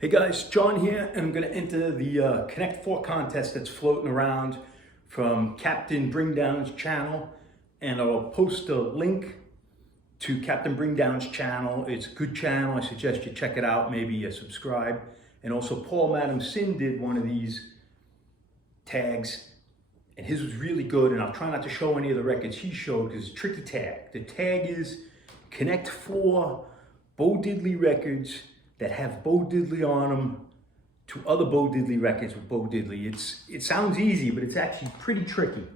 Hey guys, John here, and I'm going to enter the Connect 4 contest that's floating around from Captain Bringdown's channel, and I'll post a link to Captain Bringdown's channel. It's a good channel. I suggest you check it out, maybe subscribe. And also Paul Madam Sin did one of these tags, and his was really good, and I'll try not to show any of the records he showed because it's a tricky tag. The tag is Connect 4 Bo Diddley records that have Bo Diddley on them to other Bo Diddley records with Bo Diddley. It sounds easy, but it's actually pretty tricky.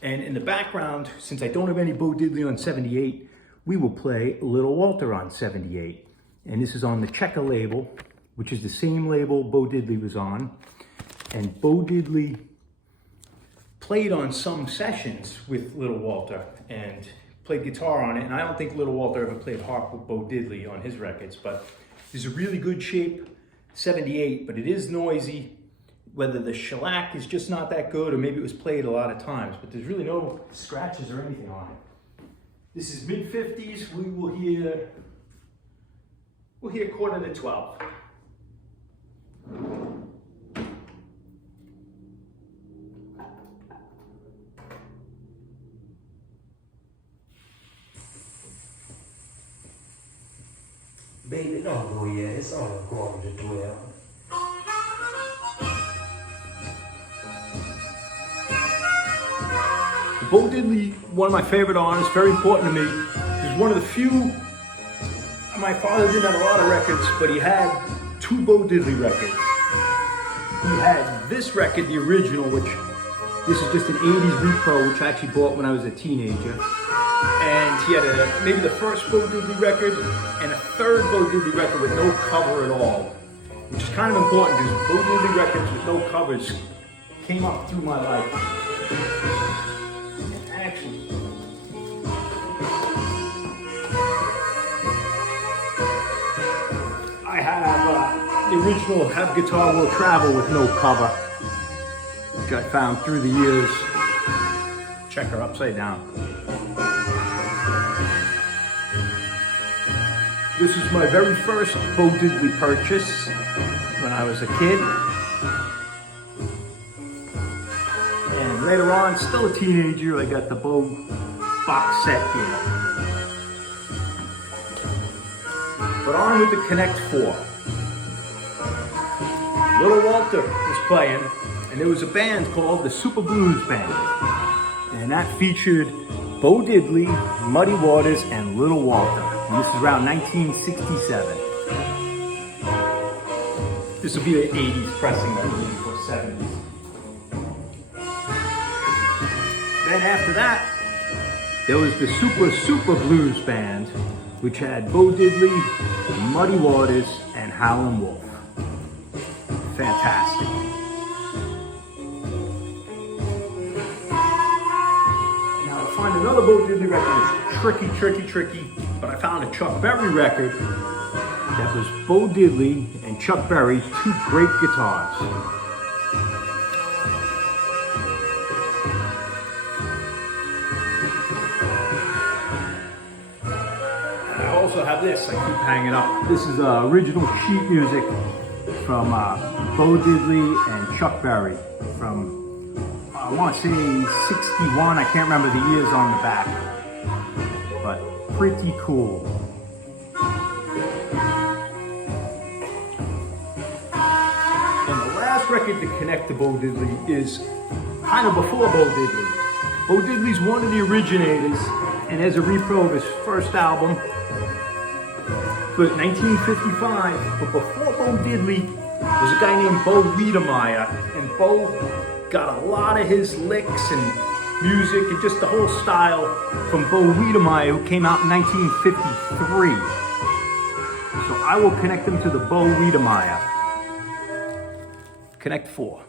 And in the background, since I don't have any Bo Diddley on 78, we will play Little Walter on 78. And this is on the Checker label, which is the same label Bo Diddley was on. And Bo Diddley played on some sessions with Little Walter and played guitar on it. And I don't think Little Walter ever played harp with Bo Diddley on his records, but it's a really good shape 78, but it is noisy. Whether the shellac is just not that good or maybe it was played a lot of times, but there's really no scratches or anything on it. This is mid-50s. We'll hear 11:45. Baby, don't go yet. It's only a quarter to 12. Bo Diddley, one of my favorite artists, very important to me. He's one of the few. My father didn't have a lot of records, but he had two Bo Diddley records. He had this record, the original, which this is just an 80s repro, which I actually bought when I was a teenager. And he had maybe the first Bo Diddley record and a third Bo Diddley record with no cover at all, which is kind of important because Bo Diddley records with no covers came up through my life. Actually, I have the original Have Guitar Will Travel with no cover, which I found through the years. Check her upside down. This was my very first Bo Diddley purchase when I was a kid. And later on, still a teenager, I got the Bo box set here. But on with the Connect 4. Little Walter was playing, and there was a band called the Super Blues Band. And that featured Bo Diddley, Muddy Waters, and Little Walter. And this is around 1967. This will be the 80s pressing, I believe, or 70s. Then after that, there was the Super Blues Band, which had Bo Diddley, Muddy Waters, and Howlin' Wolf. Fantastic. Now to find another Bo Diddley record is tricky, but I found a Chuck Berry record that was Bo Diddley and Chuck Berry, two great guitars. And I also have this, I keep hanging up. This is original sheet music from Bo Diddley and Chuck Berry from, I want to say 61, I can't remember the years on the back, but pretty cool. And the last record to connect to Bo Diddley is kind of before Bo Diddley. Bo Diddley's one of the originators, and as a repro of his first album, but 1955, but before Bo Diddley was a guy named Bo Wiedemeyer, and Bo got a lot of his licks and music and just the whole style from Bo Wiedemeyer, who came out in 1953. So I will connect them to the Bo Wiedemeyer. Connect 4.